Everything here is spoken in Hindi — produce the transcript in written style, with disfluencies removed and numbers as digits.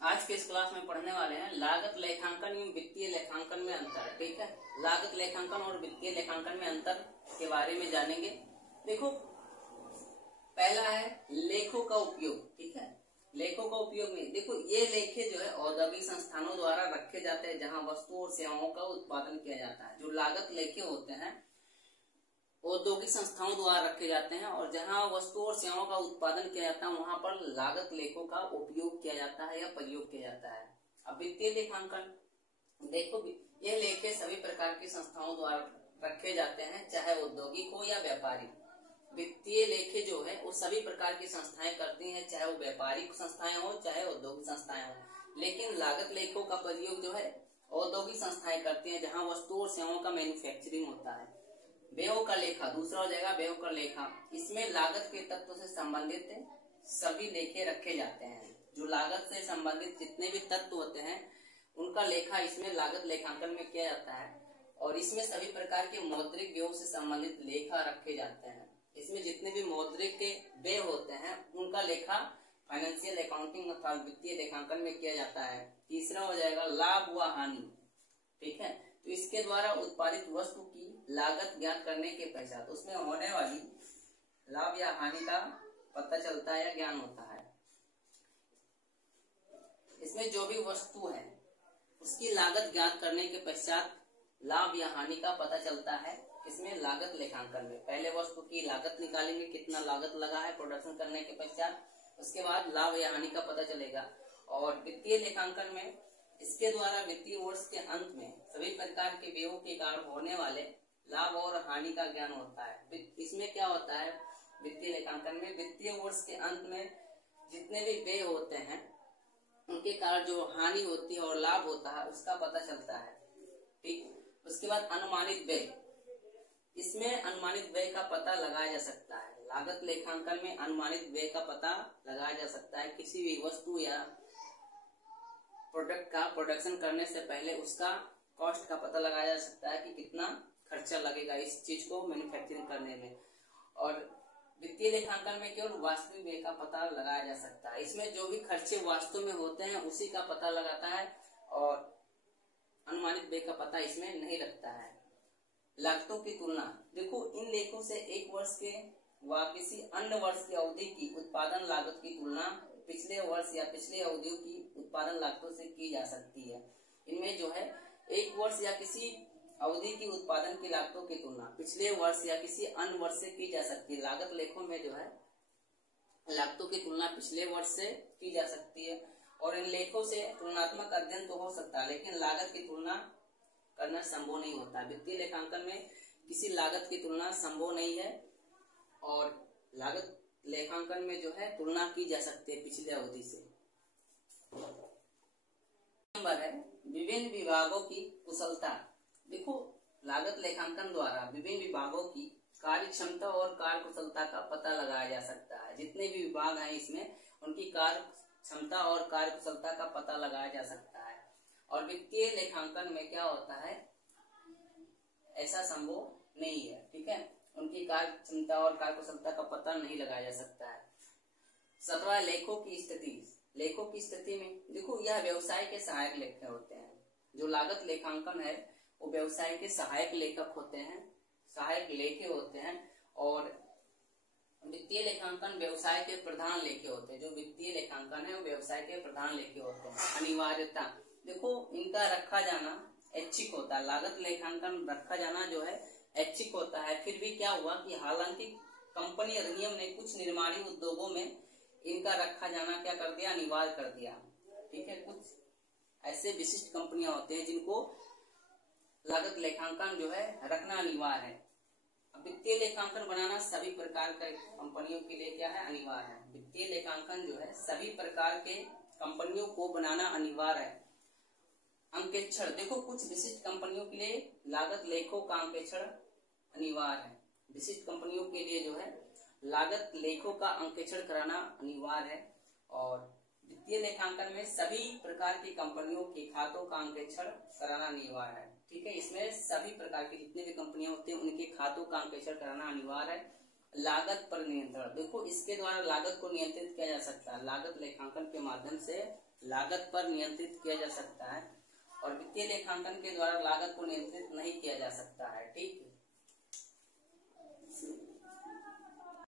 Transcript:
आज के इस क्लास में पढ़ने वाले हैं लागत लेखांकन एवं वित्तीय लेखांकन में अंतर। ठीक है, लागत लेखांकन और वित्तीय लेखांकन में अंतर के बारे में जानेंगे। देखो, पहला है लेखों का उपयोग। ठीक है, लेखों का उपयोग में देखो, ये लेखे जो है औद्योगिक संस्थानों द्वारा रखे जाते हैं जहां वस्तुओं और सेवाओं का उत्पादन किया जाता है। जो लागत लेखे होते हैं औद्योगिक संस्थाओं द्वारा रखे जाते हैं और जहां वस्तुओं और सेवाओं का उत्पादन किया जाता है वहां पर लागत लेखों का उपयोग किया जाता है या प्रयोग किया जाता है। अब वित्तीय लेखांकन, देखो ये लेखे सभी प्रकार की संस्थाओं द्वारा रखे जाते हैं, चाहे औद्योगिक हो या व्यापारिक। वित्तीय लेखे जो है वो सभी प्रकार की संस्थाएं करती हैं, चाहे वो व्यापारिक संस्थाएं हो चाहे औद्योगिक संस्थाएं हो। लेकिन लागत लेखों का प्रयोग जो है औद्योगिक संस्थाएं करती हैं जहां वस्तुओं और सेवाओं का मैन्युफैक्चरिंग होता है। व्ययों का लेखा दूसरा हो जाएगा, व्ययों का लेखा। इसमें लागत के तत्व से संबंधित सभी लेखे रखे जाते हैं। जो लागत से संबंधित जितने भी तत्व होते हैं उनका लेखा इसमें लागत लेखांकन में किया जाता है और इसमें सभी प्रकार के मौद्रिक व्ययों से संबंधित लेखा रखे जाते हैं। इसमें जितने भी मौद्रिक के व्यय होते हैं उनका लेखा फाइनेंशियल अकाउंटिंग अर्थात वित्तीय लेखांकन में किया जाता है। तीसरा हो जाएगा लाभ व हानि। ठीक है, तो इसके द्वारा उत्पादित वस्तु की लागत ज्ञात करने के पश्चात उसमें होने वाली लाभ या हानि का पता चलता है या ज्ञान होता है। इसमें जो भी वस्तु है उसकी लागत ज्ञात करने के पश्चात लाभ या हानि का पता चलता है। इसमें लागत लेखांकन में पहले वस्तु की लागत निकालेंगे, कितना लागत लगा है प्रोडक्शन करने के पश्चात, उसके बाद लाभ या हानि का पता चलेगा। और वित्तीय लेखांकन में इसके द्वारा वित्तीय वर्ष के अंत में सभी प्रकार के व्ययों के कारण होने वाले लाभ और हानि का ज्ञान होता है। इसमें क्या होता है, वित्तीय लेखांकन में वित्तीय वर्ष के अंत में जितने भी व्यय होते हैं उनके कारण जो हानि होती है और लाभ होता है उसका पता चलता है। ठीक, उसके बाद अनुमानित व्यय, इसमें अनुमानित व्यय का पता लगाया जा सकता है। लागत लेखांकन में अनुमानित व्यय का पता लगाया जा सकता है। किसी भी वस्तु या प्रोडक्ट का प्रोडक्शन करने से पहले उसका कॉस्ट का पता लगाया जा सकता है कि कितना खर्चा लगेगा इस चीज को मैन्युफैक्चरिंग करने में। और वित्तीय लेखांकन में केवल वास्तविक व्यय का पता लगाया जा सकता है। इसमें जो भी खर्चे वास्तव में होते हैं उसी का पता लगाता है और अनुमानित व्यय का पता इसमें नहीं लगता है। लागतों की तुलना, देखो इन लेखों से एक वर्ष के व किसी अन्य वर्ष की अवधि की उत्पादन लागत की तुलना पिछले वर्ष या पिछले अवधियों की उत्पादन लागतों से की जा सकती है। इनमें जो है एक वर्ष या किसी अवधि की उत्पादन की लागतों की तुलना पिछले वर्ष या किसी अन्य वर्ष से की जा सकती है। लागत लेखों में जो है लागतों की तुलना पिछले वर्ष से की जा सकती है और इन लेखों से तुलनात्मक अध्ययन तो हो सकता है लेकिन लागत की तुलना करना संभव नहीं होता। वित्तीय लेखांकन में किसी लागत की तुलना संभव नहीं है और लागत लेखांकन में जो है तुलना की जा सकती है पिछले अवधि से। नंबर है विभिन्न विभागों की कुशलता। देखो, लागत लेखांकन द्वारा विभिन्न विभागों की कार्य क्षमता और कार्य कुशलता का पता लगाया जा सकता है। जितने भी विभाग हैं इसमें उनकी कार्य क्षमता और कार्य कुशलता का पता लगाया जा सकता है। और वित्तीय लेखांकन में क्या होता है, ऐसा संभव नहीं है। ठीक है, उनकी कार्य क्षमता और कार्य कुशलता का पता नहीं लगाया जा सकता है। 7वां लेखों की स्थिति। लेखों की स्थिति में देखो, यह व्यवसाय के सहायक लेखे होते हैं। जो लागत लेखांकन है वो व्यवसाय के सहायक लेखक होते हैं, सहायक लेखे होते हैं। और वित्तीय लेखांकन व्यवसाय के प्रधान लेखे होते हैं। जो वित्तीय लेखांकन है वो व्यवसाय के प्रधान लेखे होते हैं। अनिवार्यता, देखो इनका रखा जाना ऐच्छिक होता है। लागत लेखांकन रखा जाना जो है ऐच्छिक होता है। फिर भी क्या हुआ कि हालांकि कंपनी अधिनियम ने कुछ निर्माणी उद्योगों में इनका रखा जाना क्या कर दिया, अनिवार्य कर दिया। ठीक है, कुछ ऐसे विशिष्ट कंपनियां होते हैं जिनको लागत लेखांकन जो है रखना अनिवार्य है। अब वित्तीय लेखांकन बनाना सभी प्रकार के कंपनियों के लिए क्या है, अनिवार्य है। वित्तीय लेखांकन जो है सभी प्रकार के कंपनियों को बनाना अनिवार्य है। अंकेक्षण, देखो कुछ विशिष्ट कंपनियों के लिए लागत लेखों का अंकेक्षण अनिवार्य है। विशिष्ट कंपनियों के लिए जो है लागत लेखों का अंकेक्षण कराना अनिवार्य है। और वित्तीय लेखांकन में सभी प्रकार की कंपनियों के खातों का अंकेक्षण कराना अनिवार्य है। ठीक है, इसमें सभी प्रकार की जितनी भी कंपनियां होती हैं उनके खातों का अंकेक्षण कराना अनिवार्य है। लागत पर नियंत्रण। देखो इसके द्वारा लागत को नियंत्रित किया जा सकता है, लागत लेखांकन के माध्यम से लागत पर नियंत्रित किया जा सकता है। और वित्तीय लेखांकन के द्वारा लागत को नियंत्रित नहीं किया जा सकता है।